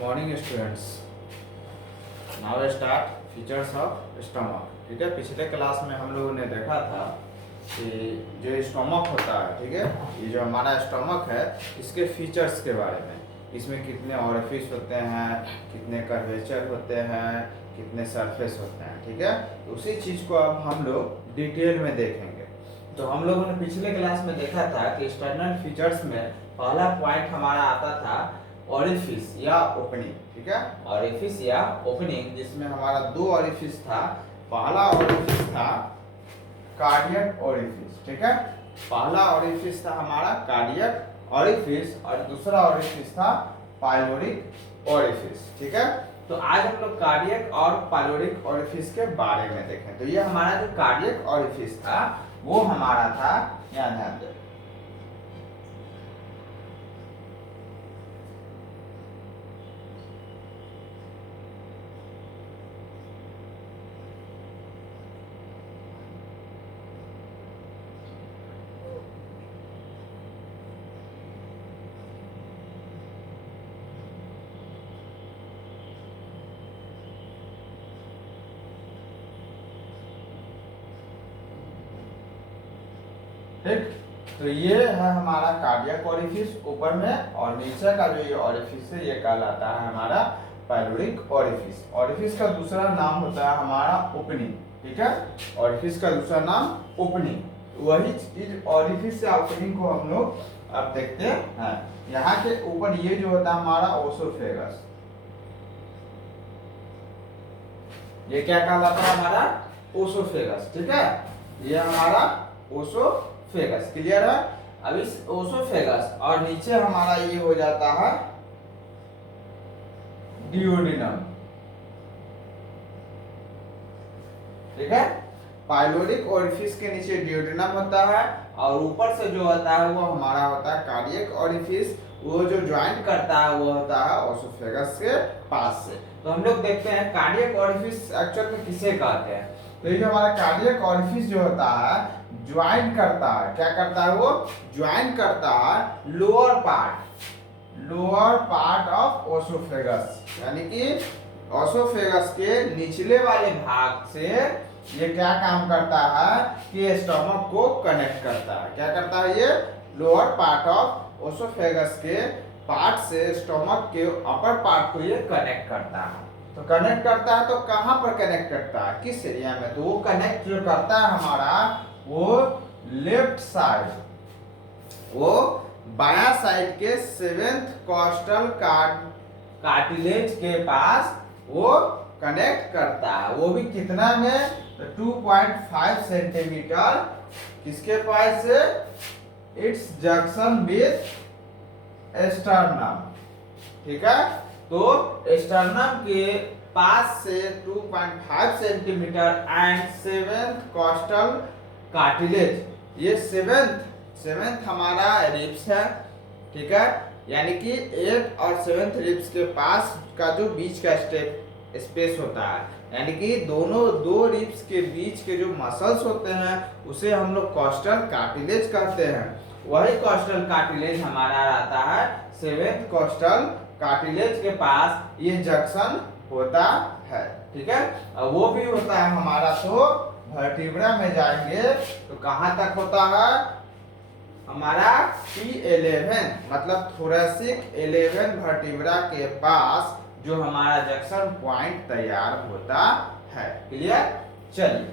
Morning students. Now start features of stomach. ठीक है, पिछले क्लास में हम लोगों ने देखा था कि जो स्टमक होता है, ठीक है, ये जो हमारा स्टमक है इसके फीचर्स के बारे में, इसमें कितने ऑरिफिस होते हैं, कितने कर्वेचर होते हैं, कितने सरफेस होते हैं। ठीक है, तो उसी चीज़ को अब हम लोग डिटेल में देखेंगे। तो हम लोगों ने पिछले क्लास में देखा था कि एक्सटर्नल फीचर्स में पहला पॉइंट हमारा आता था ऑरिफिस या ओपनिंग। ठीक है, ऑरिफिस या ओपनिंग, जिसमें हमारा दो ऑरिफिस था। पहला ऑरिफिस था कार्डियक ऑरिफिस। ठीक है, पहला ऑरिफिस था हमारा कार्डियक ऑरिफिस और दूसरा ऑरिफिस था पाइलोरिक ऑरिफिस। ठीक है, तो आज हम लोग कार्डियक और पाइलोरिक ऑरिफिस के बारे में देखें। तो ये हमारा जो कार्डियक ऑरिफिस था वो हमारा था, यहाँ ध्यान दें, ठीक। तो ये है हमारा कार्डियक ऑरिफिस ऊपर में, और नीचे का जो ये ऑरिफिस है ये कहलाता है हमारा पाइलोरिक ऑरिफिस। ऑरिफिस का दूसरा नाम होता है हमारा ओपनिंग। ठीक है, ऑरिफिस का दूसरा नाम ओपनिंग। वही चीज ऑरिफिस या ओपनिंग को हम लोग अब देखते हैं। यहाँ के ऊपर ये जो होता है हमारा ओसोफेगस, ये क्या कहलाता है हमारा ओसोफेगस। ठीक है, ये हमारा ओसोफेगस, क्लियर है। अब इस ओसोफेगस और नीचे हमारा ये हो जाता है डियोडिनम। ठीक है, पाइलोरिक ओरिफिस के नीचे डियोडिनम होता है और ऊपर से जो होता है वो हमारा होता है कार्डियक ओरिफिस। वो जो ज्वाइंट करता है वो होता है ओसोफेगस के पास से। तो हम लोग देखते हैं कार्डियक ओरिफिस एक्चुअल में किसे कहते हैं। तो ये जो हमारा कार्डियक ओरिफिस जो होता है ज्वाइंट करता है, क्या करता है वो ज्वाइंट करता है लोअर पार्ट ऑफ ओसोफेगस, यानी कि ओसोफेगस के निचले वाले भाग से ये क्या काम करता है कि स्टमक को कनेक्ट करता है। क्या करता है, ये लोअर पार्ट ऑफ ओसोफेगस के पार्ट से स्टमक के अपर पार्ट को ये कनेक्ट करता है। तो कनेक्ट करता है तो कहाँ पर कनेक्ट करता है, किस एरिया में, तो वो कनेक्ट जो करता है हमारा वो लेफ्ट साइड, वो बायां साइड के सेवेंथ कॉस्टल कार्टिलेज के पास वो कनेक्ट करता है। वो भी कितना में, 2.5 सेंटीमीटर, किसके पास से, इट्स जंक्शन विथ एस्टर्नम। ठीक है, तो एस्टर्नम के पास से 2.5 centimetre and seventh costal cartilage, ये सेवेंथ हमारा रिब्स है। ठीक है, यानी कि 8 और 7th रिब्स के पास का जो बीच का स्पेस होता है, यानी कि दोनों दो रिब्स के बीच के जो मसल्स होते हैं उसे हम लोग कॉस्टल कार्टिलेज कहते हैं। वही कॉस्टल कार्टिलेज हमारा रहता है 7th कॉस्टल कार्टिलेज के पास, ये जंक्शन होता है। ठीक है, वो भी होता है हमारा, तो वर्टिब्रा में जाएंगे तो कहाँ तक होता है हमारा T11, मतलब थोरेसिक 11 वर्टिब्रा के पास जो हमारा जंक्शन पॉइंट तैयार होता है। क्लियर, चलिए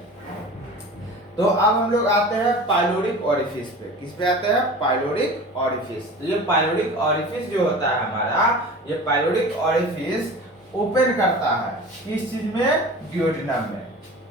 तो अब हम लोग आते हैं पाइलोरिक ऑरिफिस पे। किस पे आते हैं, पाइलोरिक ऑरिफिस। तो ये पाइलोरिक ऑरिफिस जो होता है हमारा, ये पाइलोरिक ऑरिफिस ओपन करता है किस चीज में, डियोडिनम में।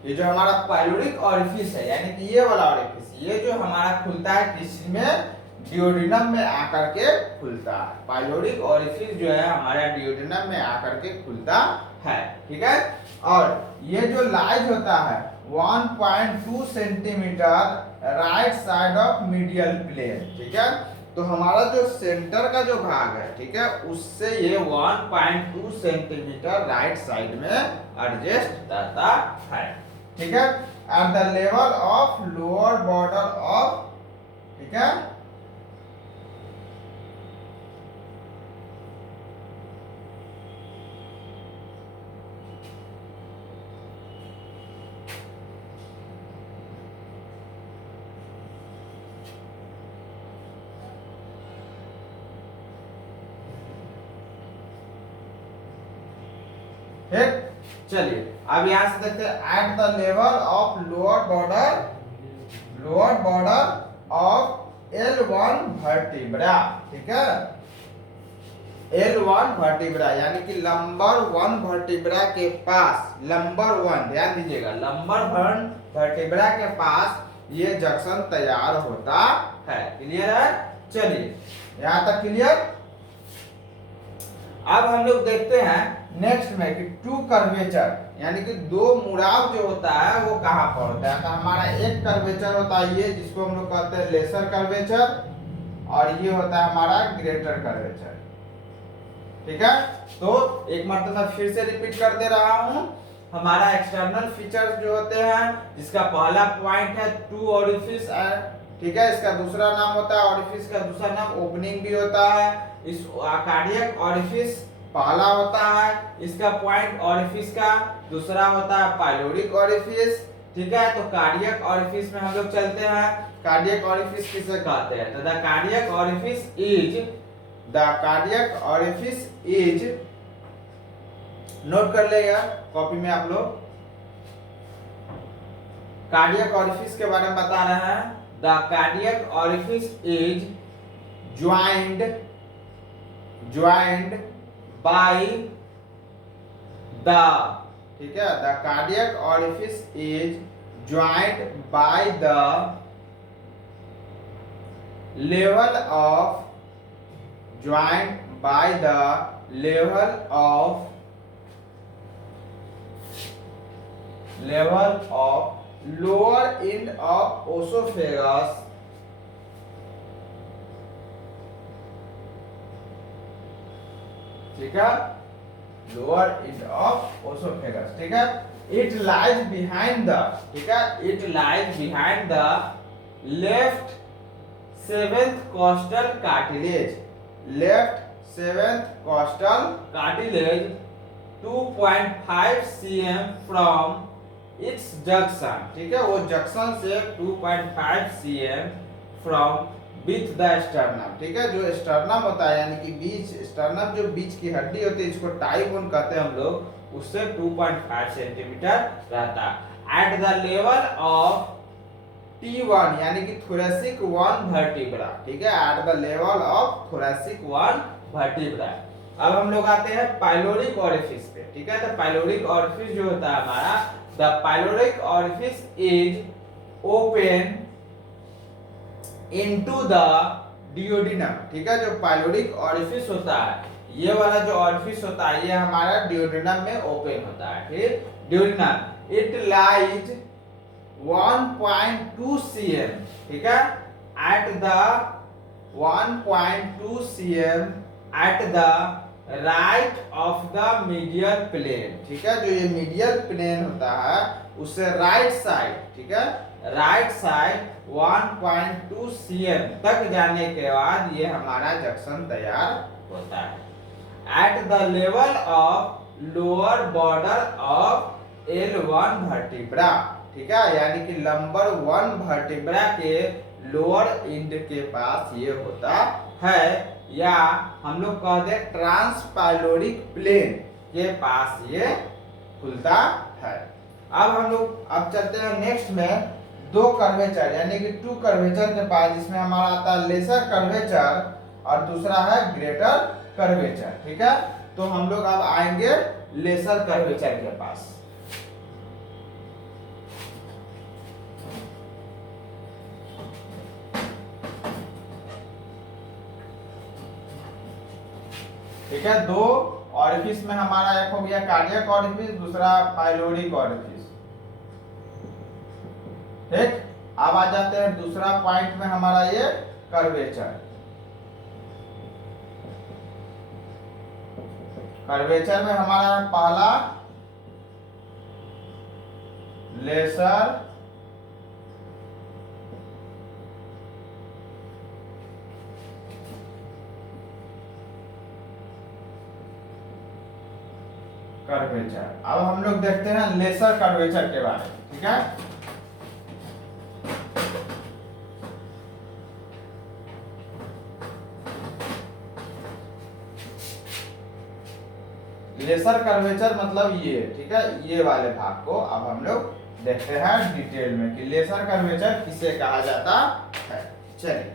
ये जो हमारा पाइलोरिक ऑरिफिस है, यानी कि ये वाला ऑरिफिस, ये जो हमारा खुलता है किस चीज में, डियोडिनम में आकर के खुलता है। पाइलोरिक ऑरिफिस जो है हमारा डियोडिनम में आकर के खुलता है। ठीक है, और ये जो लाइज होता है 1.2 centimetre right side of medial plane. ठीक है, तो हमारा जो सेंटर का जो भाग है, ठीक है, उससे ये 1.2 सेंटीमीटर राइट साइड में एडजस्ट करता है। ठीक है, at the level of lower border of, ठीक है, ठीक, चलिए अब यहां से देखते हैं at the level of lower border of L1 vertebra, ठीक है, L1 वर्टिब्रा यानी कि लंबर 1 वर्टिब्रा के पास, लंबर 1 ध्यान दीजिएगा, लंबर 1 वर्टिब्रा के पास ये जंक्शन तैयार होता है। क्लियर है? चलिए यहां तक क्लियर। अब हम लोग देखते हैं नेक्स्ट में कि टू कर्वेचर यानी कि दो मुड़ाव जो होता है वो कहां पर होता है। तो हमारा एक कर्वेचर होता है ये, जिसको हम लोग कहते हैं लेसर कर्वेचर, और ये होता है हमारा ग्रेटर कर्वेचर, ठीक है। तो एक मरतबा फिर से रिपीट कर दे रहा हूं, हमारा एक्सटर्नल फीचर्स जो होते हैं, जिसका पहला पॉइंट है टू ऑरिफिस, ठीक है, इसका दूसरा नाम होता है ऑरिफिस का दूसरा नाम ओपनिंग भी होता है। इस कार्डियक ऑरिफिस पहला होता है, इसका पॉइंट ऑरिफिस का दूसरा होता है पाइलोरिक ऑरिफिस, ठीक है। तो कार्डियक ऑरिफिस में हम लोग चलते हैं। कार्डियक ऑरिफिस किसे कहते हैं? तो the cardiac orifice is, note कर लेगा कॉपी में आप लोग, कार्डियक ऑरिफिस के बारे में बता रहे हैं। The cardiac orifice is joined by the, ठीक है, the cardiac orifice is joined by the level of lower end of esophagus, ठीक है, लोअर एंड ऑफ ओसोफेगस, ठीक है। इट लाइज बिहाइंड द, ठीक है, it lies behind the left seventh costal cartilage, left seventh costal cartilage 2.5 cm from its junction, ठीक है, वो junction से 2.5 cm from with the sternum, ठीक है, जो स्टर्नम होता है यानी कि बीच, स्टर्नम जो बीच की हड्डी होती है, इसको टाई बोन कहते हैं हम लोग, उससे 2.5 सेंटीमीटर रहता है। At the level of T1 यानी कि थोरेसिक 1 वर्टिब्रा, ठीक है, at the level of thoracic 1 vertebra. अब हम लोग आते हैं पाइलोरिक ऑरिफिस पे, ठीक है। तो पाइलोरिक ऑरिफिस जो होता है हमारा, the pyloric orifice is open into the duodenum, ठीक है। जो पाइलोरिक ऑरिफिस होता है, ये वाला जो ऑरिफिस होता है, ये हमारा डियोडिनम में ओपन होता है, ठीक, डियोडिनम। इट लाइज 1.2 cm, ठीक है, at the 1.2 cm at the right of the medial plane, ठीक है, जो ये मीडियल प्लेन होता है उससे राइट साइड, ठीक है, राइट साइड 1.2 cm तक जाने के बाद ये हमारा जंक्शन तैयार होता है। At the level of lower border of L1 vertebra, ठीक है, यानी कि लंबर 1 वर्टिब्रा के लोअर एंड के पास ये होता है, या हम लोग कह दे ट्रांसपाइलोरिक प्लेन के पास ये खुलता है। अब हम लोग अब चलते हैं नेक्स्ट में दो कर्वेचर यानी कि टू कर्वेचर के पास, जिसमें हमारा आता है लेसर कर्वेचर और दूसरा है ग्रेटर कर्वेचर, ठीक है। तो हम लोग अब आएंगे लेसर कर्वेचर के पास। ठीक है, दो ऑरिफिस में हमारा एक हो गया कार्डियक ऑरिफिस, दूसरा पाइलोरिक ऑरिफिस, ठीक। अब आ जाते हैं दूसरा पॉइंट में हमारा ये कर्वेचर, कर्वेचर में हमारा पहला लेसर कर्वेचर। अब हम लोग देखते हैं लेसर कर्वेचर के बारे में, ठीक है। लेसर कर्वेचर मतलब ये, ठीक है, ये वाले भाग को अब हम लोग देखते हैं डिटेल में कि लेसर कर्वेचर किसे कहा जाता है। चलिए